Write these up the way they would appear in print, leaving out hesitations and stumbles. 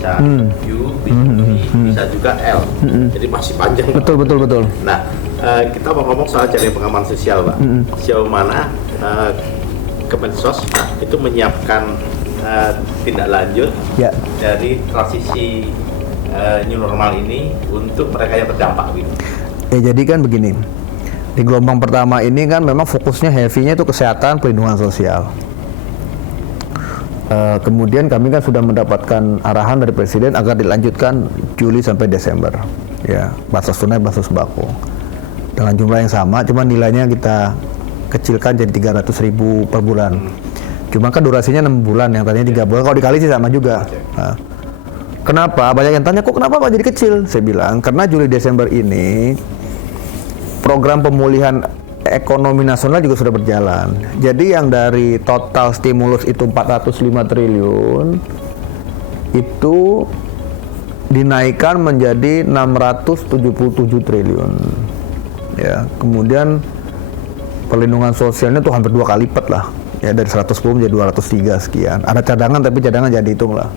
bisa U, bisa I, bisa juga L. Jadi masih panjang. Betul. Nah, kita mau ngomong soal jaring pengaman sosial, Pak. Sejauh mana Kemensos itu menyiapkan tindak lanjut dari transisi new normal ini untuk mereka yang terdampak gitu? Ya jadi kan begini, di gelombang pertama ini kan memang fokusnya heavy-nya itu kesehatan, perlindungan sosial. Kemudian kami kan sudah mendapatkan arahan dari Presiden agar dilanjutkan Juli sampai Desember, ya, bansos tunai, bansos sembako dengan jumlah yang sama, cuma nilainya kita kecilkan jadi 300.000 per bulan. Cuma kan durasinya 6 bulan, yang tadinya 3 bulan, kalau dikali sih sama juga. Nah, kenapa? Banyak yang tanya, kok kenapa Pak jadi kecil? Saya bilang, karena Juli Desember ini program pemulihan ekonomi nasional juga sudah berjalan. Jadi yang dari total stimulus itu 405 triliun itu dinaikkan menjadi 677 triliun. Ya, kemudian perlindungan sosialnya tuh hampir 2 kali lipat lah. Ya, dari 110 menjadi 203 sekian. Ada cadangan, tapi cadangan jadi hitung lah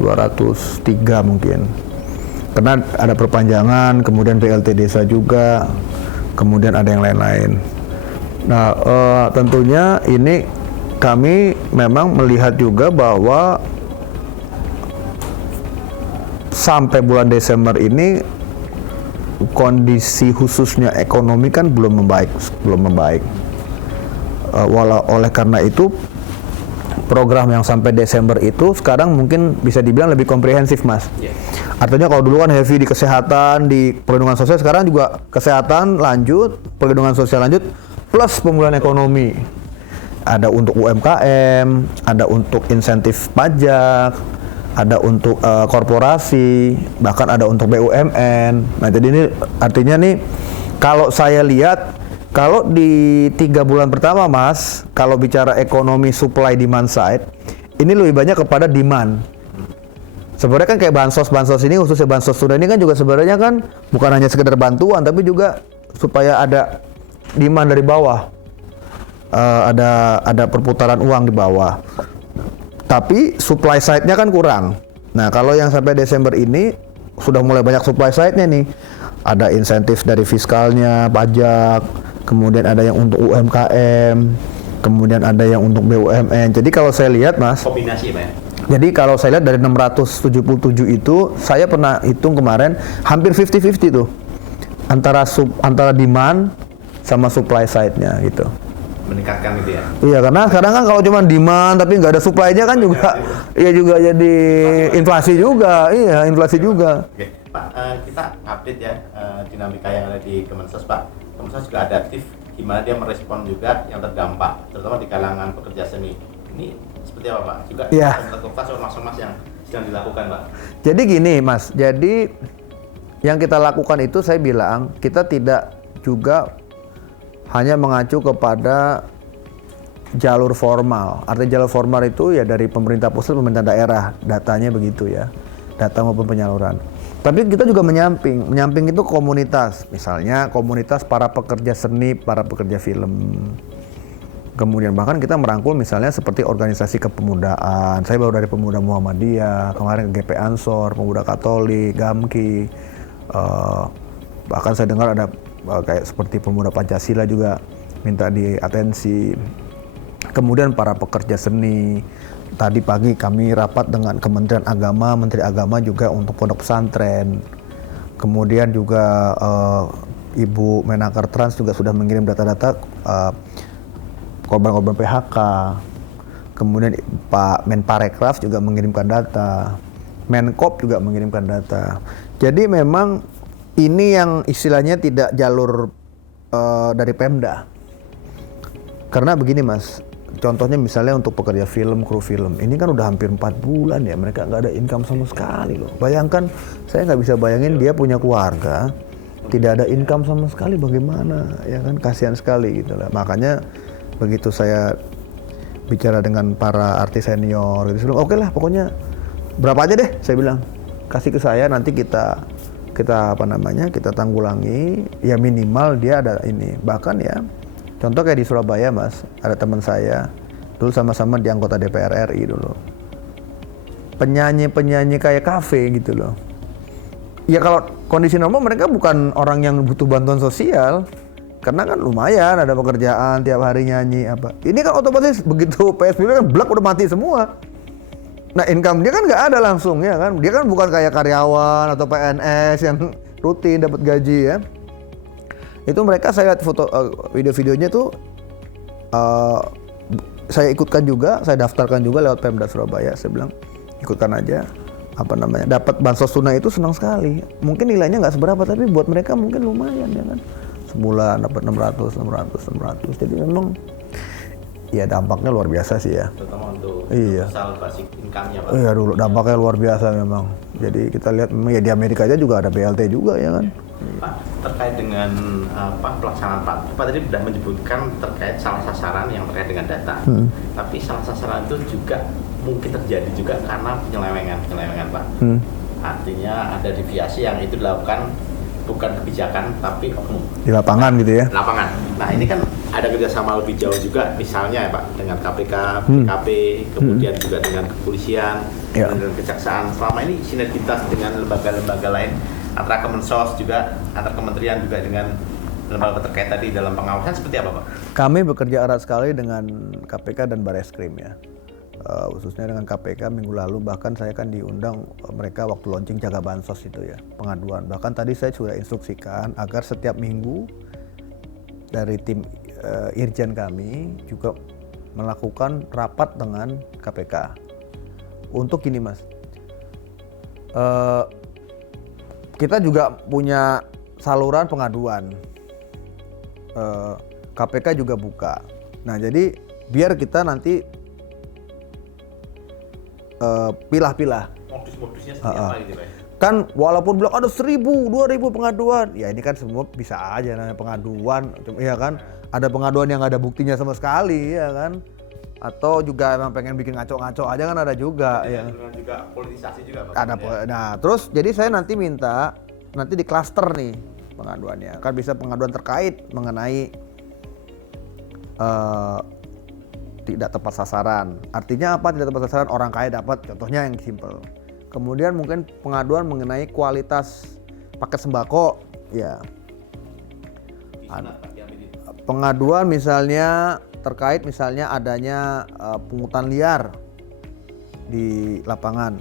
203 mungkin. Karena ada perpanjangan, kemudian BLT desa juga, kemudian ada yang lain-lain. Nah, tentunya ini kami memang melihat juga bahwa sampai bulan Desember ini kondisi khususnya ekonomi kan belum membaik. Oleh karena itu program yang sampai Desember itu sekarang mungkin bisa dibilang lebih komprehensif, Mas. Artinya kalau dulu kan heavy di kesehatan, di perlindungan sosial, sekarang juga kesehatan lanjut, perlindungan sosial lanjut, plus pemulihan ekonomi. Ada untuk UMKM, ada untuk insentif pajak, ada untuk korporasi, bahkan ada untuk BUMN. Nah, jadi ini artinya nih, kalau saya lihat, kalau di 3 bulan pertama, Mas, kalau bicara ekonomi supply demand side, ini lebih banyak kepada demand. Sebenarnya kan kayak bansos ini, khususnya bansos tunai ini kan juga sebenarnya kan bukan hanya sekedar bantuan, tapi juga supaya ada demand dari bawah, ada perputaran uang di bawah. Tapi supply side-nya kan kurang. Nah, kalau yang sampai Desember ini sudah mulai banyak supply side-nya nih. Ada insentif dari fiskalnya, pajak, kemudian ada yang untuk UMKM, kemudian ada yang untuk BUMN. Jadi kalau saya lihat, Mas, kombinasi, Pak. Jadi kalau saya lihat dari 677 itu, saya pernah hitung kemarin hampir 50-50 tuh. Antara demand sama supply side-nya gitu. Meningkatkan gitu ya? Iya, karena kadang kan kalau cuma demand tapi nggak ada supply-nya kan juga, iya juga jadi inflasi juga. Iya, inflasi juga. Oke, Pak, kita update ya dinamika yang ada di Kemensos, Pak. Kemensos juga adaptif, gimana dia merespon juga yang terdampak, terutama di kalangan pekerja seni. Ini seperti apa, Pak? Juga melakukan ormas-ormas yang sedang dilakukan, Pak. Jadi gini, Mas. Jadi yang kita lakukan itu saya bilang kita tidak juga hanya mengacu kepada jalur formal. Artinya jalur formal itu ya dari pemerintah pusat, pemerintah daerah, datanya begitu ya, data maupun penyaluran. Tapi kita juga menyamping itu komunitas, misalnya komunitas para pekerja seni, para pekerja film. Kemudian bahkan kita merangkul misalnya seperti organisasi kepemudaan. Saya baru dari Pemuda Muhammadiyah, kemarin GP Ansor, Pemuda Katolik, GAMKI. Bahkan saya dengar ada kayak seperti Pemuda Pancasila juga minta diatensi. Kemudian para pekerja seni. Tadi pagi kami rapat dengan Kementerian Agama, Menteri Agama juga untuk pondok pesantren. Kemudian juga Ibu Menaker Trans juga sudah mengirim data-data korban-korban PHK. Kemudian Pak Menparekraf juga mengirimkan data. Menkop juga mengirimkan data. Jadi memang ini yang istilahnya tidak jalur dari Pemda. Karena begini, Mas, contohnya misalnya untuk pekerja film, kru film, ini kan udah hampir 4 bulan ya, mereka nggak ada income sama sekali loh. Bayangkan, saya nggak bisa bayangin dia punya keluarga, tidak ada income sama sekali, bagaimana, ya kan, kasihan sekali gitu lah. Makanya begitu saya bicara dengan para artis senior, gitu, oke lah, pokoknya berapa aja deh, saya bilang, kasih ke saya, nanti kita tanggulangi, ya minimal dia ada ini. Bahkan ya, contoh kayak di Surabaya, Mas, ada teman saya, dulu sama-sama di anggota DPR RI dulu. penyanyi kayak kafe gitu loh. Ya kalau kondisi normal mereka bukan orang yang butuh bantuan sosial, karena kan lumayan ada pekerjaan tiap hari nyanyi apa. Ini kan otomatis begitu PSBB kan blak udah mati semua. Nah income dia kan nggak ada langsung ya kan, dia kan bukan kayak karyawan atau PNS yang rutin dapat gaji ya. Itu mereka saya lihat foto video-videonya tuh saya ikutkan juga, saya daftarkan juga lewat Pemda Surabaya. Saya bilang ikutkan aja, dapat bansos tunai itu senang sekali. Mungkin nilainya nggak seberapa tapi buat mereka mungkin lumayan ya kan. Sebulan dapat 600. Jadi memang ya dampaknya luar biasa sih ya. Terutama untuk iya. Soal basic income-nya Pak. Iya dulu dampaknya luar biasa memang. Jadi kita lihat memang ya di Amerika aja juga ada BLT juga ya kan. Pak, terkait dengan pelaksanaan Pak tadi sudah menyebutkan terkait salah sasaran yang terkait dengan data. Tapi salah sasaran itu juga mungkin terjadi juga karena penyelewengan Pak. Artinya ada deviasi yang itu dilakukan bukan kebijakan tapi oknum di lapangan gitu ya. Lapangan. Nah ini kan ada kerjasama lebih jauh juga misalnya ya Pak dengan KPK, BKP, kemudian juga dengan kepolisian, dengan kejaksaan. Selama ini sinergitas dengan lembaga-lembaga lain antara Kemensos juga, antar kementerian juga dengan lembaga terkait tadi dalam pengawasan seperti apa Pak? Kami bekerja erat sekali dengan KPK dan Bareskrim ya. Khususnya dengan KPK minggu lalu bahkan saya kan diundang mereka waktu launching jaga bansos itu ya, pengaduan. Bahkan tadi saya sudah instruksikan agar setiap minggu dari tim Irjen kami juga melakukan rapat dengan KPK. Untuk gini Mas, kita juga punya saluran pengaduan, KPK juga buka. Nah jadi biar kita nanti pilah-pilah. Modus-modusnya seperti apa gitu Pak? Kan walaupun bilang ada 1.000, 2.000 pengaduan, ya ini kan semua bisa aja namanya pengaduan, ya kan? Ada pengaduan yang nggak ada buktinya sama sekali, ya kan? Atau juga emang pengen bikin ngaco-ngaco aja kan ada juga, ya. Juga politisasi juga Pak. Ada, nah terus jadi saya nanti minta nanti di klaster nih pengaduannya, kan bisa pengaduan terkait mengenai tidak tepat sasaran. Artinya apa tidak tepat sasaran? Orang kaya dapat, contohnya yang simpel. Kemudian mungkin pengaduan mengenai kualitas paket sembako, ya. Pengaduan misalnya terkait misalnya adanya pungutan liar di lapangan.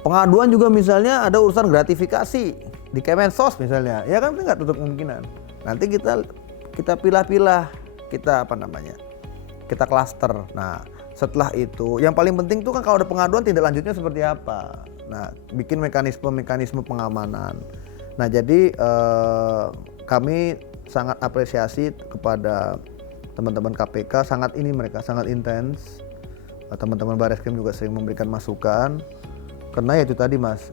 Pengaduan juga misalnya ada urusan gratifikasi di Kemensos misalnya, ya kan nggak tutup kemungkinan. Nanti kita pilah-pilah, kita kita klaster. Nah setelah itu yang paling penting tuh kan kalau ada pengaduan tindak lanjutnya seperti apa. Nah bikin mekanisme pengamanan. Nah jadi kami sangat apresiasi kepada teman-teman KPK, mereka sangat intens. Teman-teman Bareskrim juga sering memberikan masukan. Karena ya itu tadi Mas,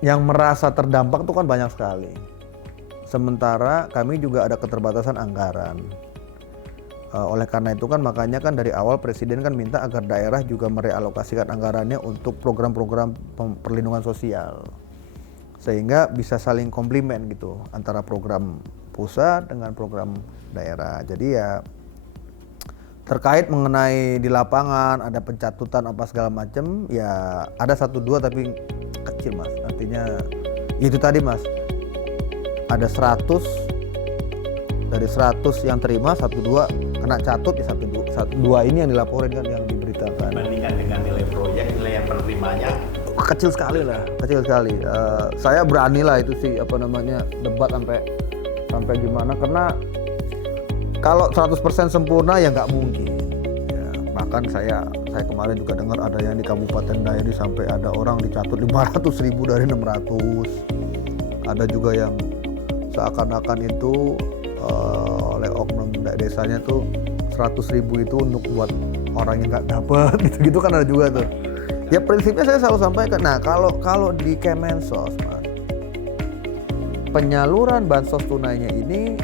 yang merasa terdampak tuh kan banyak sekali. Sementara kami juga ada keterbatasan anggaran. Oleh karena itu kan makanya kan dari awal Presiden kan minta agar daerah juga merealokasikan anggarannya untuk program-program perlindungan sosial. Sehingga bisa saling komplimen gitu antara program pusat dengan program daerah. Jadi ya terkait mengenai di lapangan ada pencatutan apa segala macam ya ada 1-2 tapi kecil Mas. Artinya itu tadi Mas. Ada 100 dari 100 yang terima 1-2 kena catut ya 1-2 ini yang dilaporin kan yang diberitakan. Dibandingkan dengan nilai proyek, nilai yang penerimanya kecil sekali. Saya berani lah itu sih debat sampai gimana karena kalau 100% sempurna ya nggak mungkin. Ya, bahkan saya kemarin juga dengar ada yang di Kabupaten Dairi sampai ada orang dicatut 500.000 dari 600. Ada juga yang seakan-akan itu oleh oknum desanya tuh 100.000 itu untuk buat orang yang nggak dapat gitu kan ada juga tuh. Ya prinsipnya saya selalu sampaikan. Nah kalau di Kemensos, Mas, penyaluran bansos tunainya ini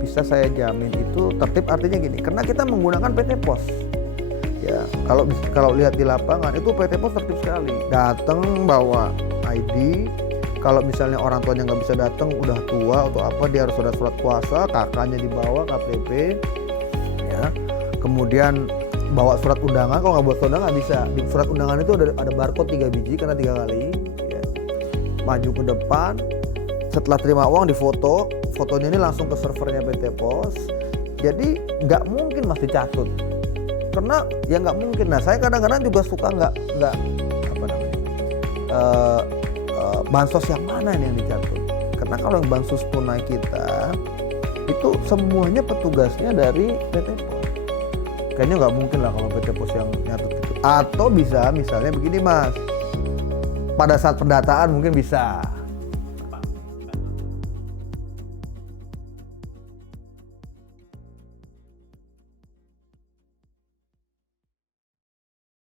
bisa saya jamin itu tertib. Artinya gini, karena kita menggunakan PT Pos. Ya kalau lihat di lapangan itu PT Pos tertib sekali. Datang bawa ID. Kalau misalnya orang tuanya nggak bisa datang, udah tua atau apa, dia harus surat kuasa, kakaknya dibawa KTP, ya. Kemudian bawa surat undangan. Kalau nggak bawa surat undangan nggak bisa. Di surat undangan itu ada barcode 3 biji karena 3 kali. Ya. Maju ke depan, setelah terima uang difoto, fotonya ini langsung ke servernya PT Pos. Jadi nggak mungkin Mas dicatut, karena ya nggak mungkin. Nah saya kadang-kadang juga suka nggak apa namanya bansos yang mana nih yang dicatut, karena kalau yang bansos tunai kita itu semuanya petugasnya dari PT Pos. Kayaknya nggak mungkin lah kalau PT Pos yang nyatut itu. Atau bisa misalnya begini Mas, pada saat pendataan mungkin bisa